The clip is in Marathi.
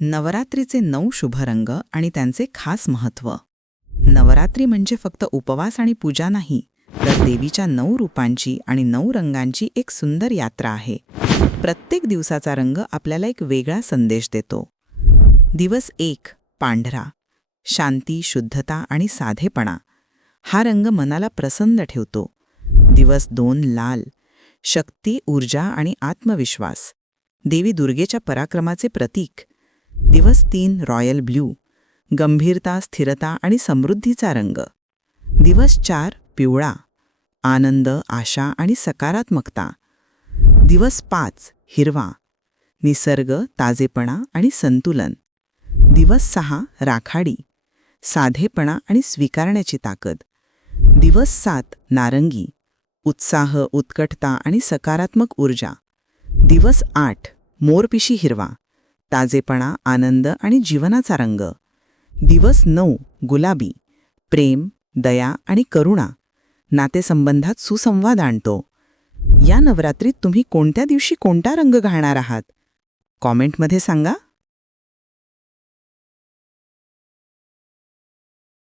नवरात्रीचे 9 शुभ रंग आणि त्यांचे खास महत्त्व. नवरात्री म्हणजे फक्त उपवास आणि पूजा नाही, तर देवीच्या 9 रूपांची आणि 9 रंगांची एक सुंदर यात्रा आहे. प्रत्येक दिवसाचा रंग आपल्याला एक वेगळा संदेश देतो. दिवस 1 पांढरा, शांती, शुद्धता आणि साधेपणा. हा रंग मनाला प्रसन्न ठेवतो. दिवस 2 लाल, शक्ती, ऊर्जा आणि आत्मविश्वास. देवी दुर्गेच्या पराक्रमाचे प्रतीक. दिवस 3 रॉयल ब्ल्यू, गंभीरता, स्थिरता आणि समृद्धीचा रंग. दिवस 4 पिवळा, आनंद, आशा आणि सकारात्मकता. दिवस 5 हिरवा, निसर्ग, ताजेपणा आणि संतुलन. दिवस 6 राखाडी, साधेपणा आणि स्वीकारण्याची ताकद. दिवस 7 नारंगी, उत्साह, उत्कटता आणि सकारात्मक ऊर्जा. दिवस 8 मोरपिशी हिरवा, ताजेपणा, आनंद आणि जीवनाचा रंग. दिवस 9 गुलाबी, प्रेम, दया आणि करुणा, नातेसंबंधात सुसंवाद आणतो. या नवरात्रीत तुम्ही कोणत्या दिवशी कोणता रंग घालणार आहात? कॉमेंटमध्ये सांगा.